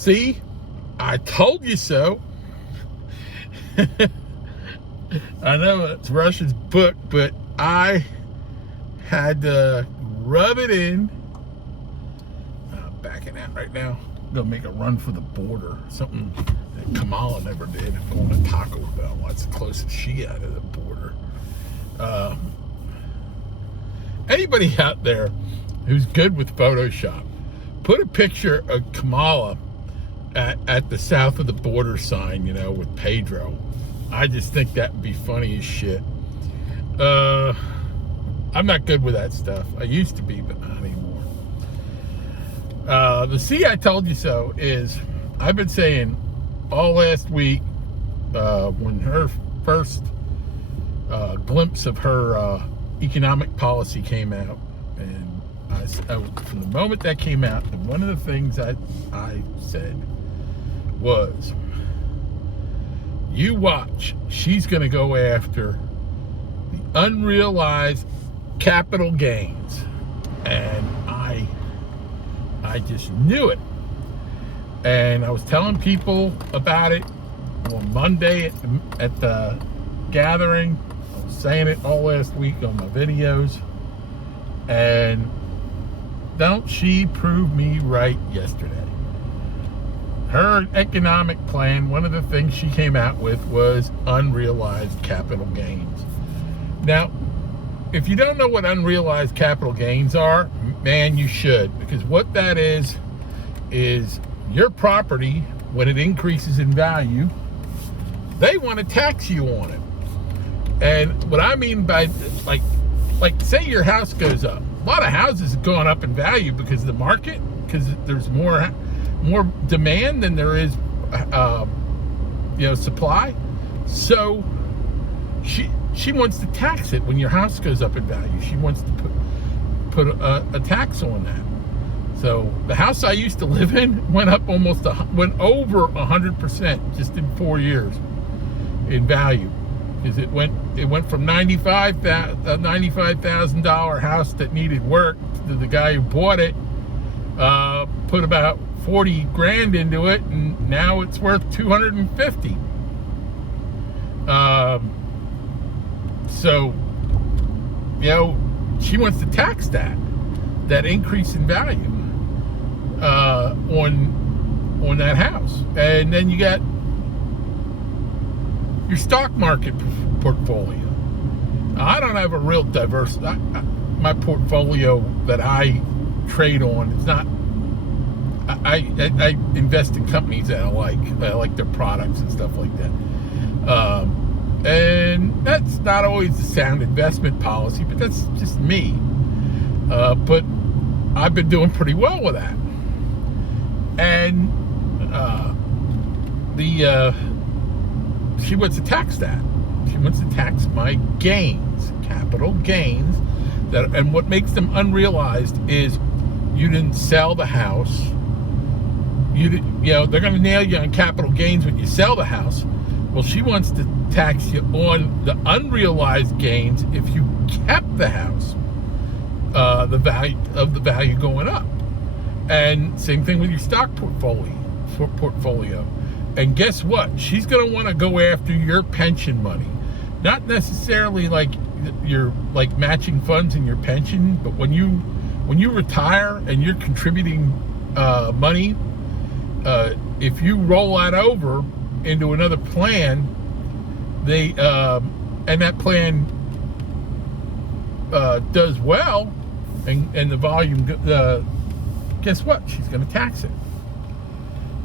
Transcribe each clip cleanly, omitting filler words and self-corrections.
See, I told you so. I know it's Rush's book, but I had to rub it in. I'm backing out right now. I'm gonna make a run for the border. Something that Kamala never did. Going to Taco Bell. That's the closest she got to the border. Anybody out there who's good with Photoshop, put a picture of Kamala at the south of the border sign, you know, with Pedro. I just think that would be funny as shit. I'm not good with that stuff. I used to be, but not anymore. The See, I told you so is, I've been saying all last week, when her first glimpse of her economic policy came out, and I, from the moment that came out, and one of the things I said was, you watch, she's going to go after the unrealized capital gains. And I just knew it. And I was telling people about it on Monday at the gathering. I was saying it all last week on my videos. And don't she prove me right yesterday? Her economic plan, one of the things she came out with was unrealized capital gains. Now, if you don't know what unrealized capital gains are, man, you should, because what that is your property, when it increases in value, they want to tax you on it. And what I mean by, like say your house goes up. A lot of houses have gone up in value because of the market, because there's more demand than there is, supply. So she wants to tax it when your house goes up in value. She wants to put a tax on that. So the house I used to live in went up went over 100% just in 4 years in value, because it went from $95,000 house that needed work to the guy who bought it put about 40 grand into it, and now it's worth 250. So, she wants to tax that increase in value on that house. And then you got your stock market portfolio. I don't have a real diverse. My portfolio that I trade on is not. I invest in companies that I like their products and stuff like that. And that's not always the sound investment policy, but that's just me. But I've been doing pretty well with that. And she wants to tax that. She wants to tax my gains, capital gains. And what makes them unrealized is you didn't sell the house. They're going to nail you on capital gains when you sell the house. Well, she wants to tax you on the unrealized gains if you kept the house, the value going up. And same thing with your stock portfolio. And guess what? She's going to want to go after your pension money. Not necessarily like your matching funds in your pension, but when you retire and you're contributing money, if you roll that over into another plan, and that plan does well, and the volume, guess what? She's going to tax it.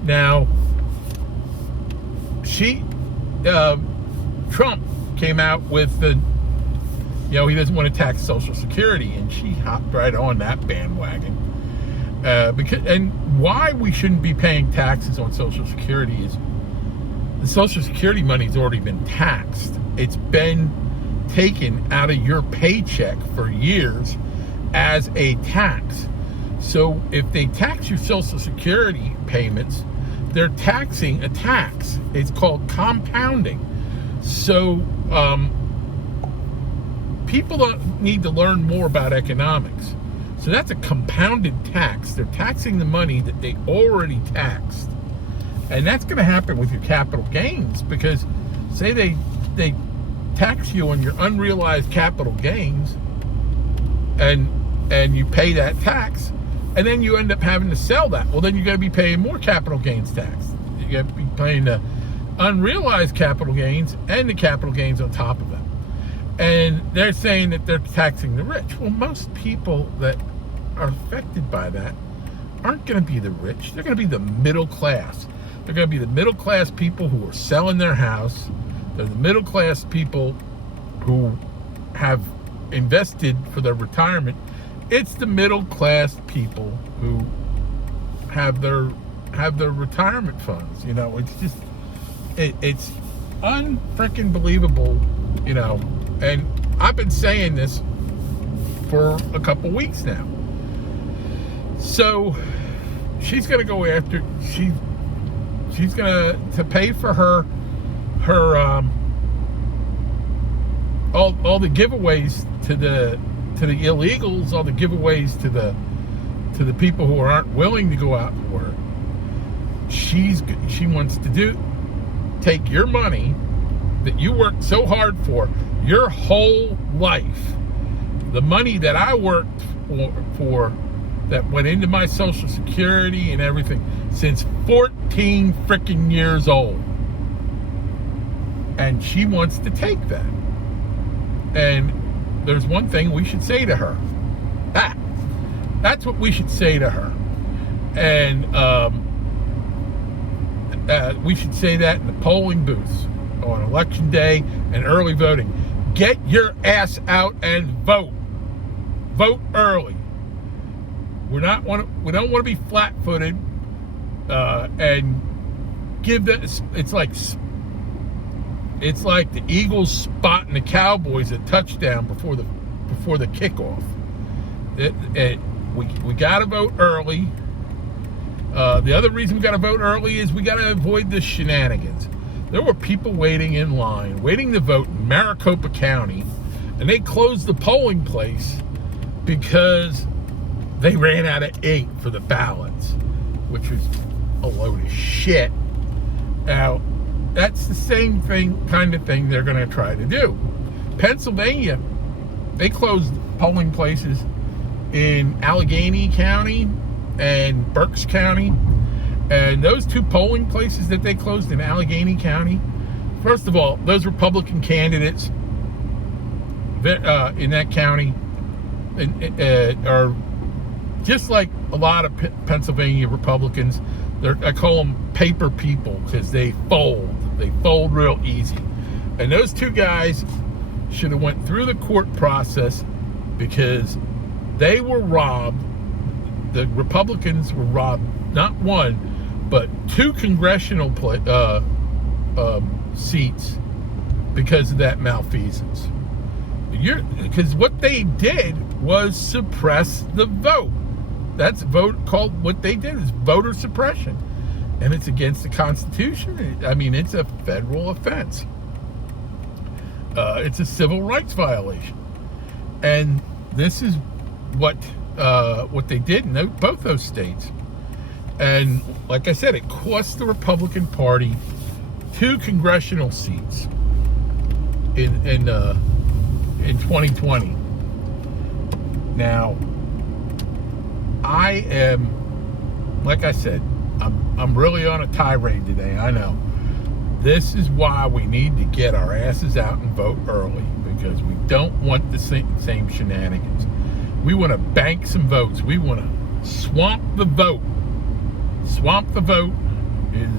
Now, Trump came out with he doesn't want to tax Social Security, and she hopped right on that bandwagon. And why we shouldn't be paying taxes on Social Security is the Social Security money's already been taxed. It's been taken out of your paycheck for years as a tax. So if they tax your Social Security payments, they're taxing a tax. It's called compounding. So people need to learn more about economics. So that's a compounded tax. They're taxing the money that they already taxed. And that's going to happen with your capital gains, because say they tax you on your unrealized capital gains, and you pay that tax, and then you end up having to sell that. Well, then you're going to be paying more capital gains tax. You're going to be paying the unrealized capital gains and the capital gains on top of it. And they're saying that they're taxing the rich. Well, most people that are affected by that aren't going to be the rich. They're going to be the middle class. They're going to be the middle class people who are selling their house. They're the middle class people who have invested for their retirement. It's the middle class people who have their retirement funds. You know, it's just it's unfreaking believable. You know, and I've been saying this for a couple weeks now. So she's going to go after she's going to pay for her all the giveaways to the illegals, all the giveaways to the people who aren't willing to go out and work. She wants to take your money that you worked so hard for your whole life, the money that I worked for that went into my Social Security and everything since 14 freaking years old. And she wants to take that. And there's one thing we should say to her. That's what we should say to her. And we should say that in the polling booths on election day and early voting. Get your ass out and vote. Vote early. We don't want to be flat-footed and give that. It's like the Eagles spotting the Cowboys a touchdown before the kickoff. We got to vote early. The other reason we got to vote early is we got to avoid the shenanigans. There were people waiting in line, waiting to vote in Maricopa County, and they closed the polling place because they ran out of ink for the ballots, which was a load of shit. Now, that's the same kind of thing they're going to try to do. Pennsylvania, they closed polling places in Allegheny County and Berks County. And those two polling places that they closed in Allegheny County, first of all, those Republican candidates in that county are just like a lot of Pennsylvania Republicans. I call them paper people because they fold. They fold real easy. And those two guys should have went through the court process because they were robbed. The Republicans were robbed, not one, but two congressional seats because of that malfeasance. Because what they did was suppress the vote. That's what they did is voter suppression. And it's against the Constitution. I mean, it's a federal offense. It's a civil rights violation. And this is what they did in both those states. And like I said, it cost the Republican Party 2 congressional seats in 2020. Now, I am, like I said, I'm really on a tirade today. I know. This is why we need to get our asses out and vote early, because we don't want the same shenanigans. We want to bank some votes. We want to swamp the vote. Swamp the vote is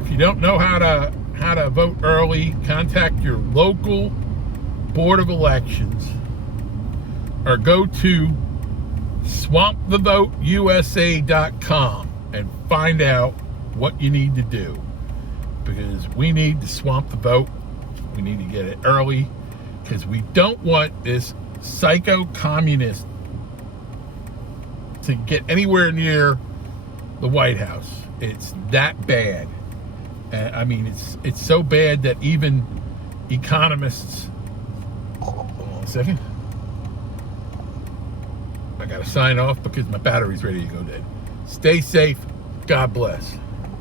if you don't know how to vote early, contact your local Board of Elections or go to swampthevoteusa.com and find out what you need to do, because we need to swamp the vote. We need to get it early because we don't want this psycho-communist to get anywhere near the White House. It's that bad. I mean, it's so bad that even economists... Hold on a second. I got to sign off because my battery's ready to go dead. Stay safe. God bless.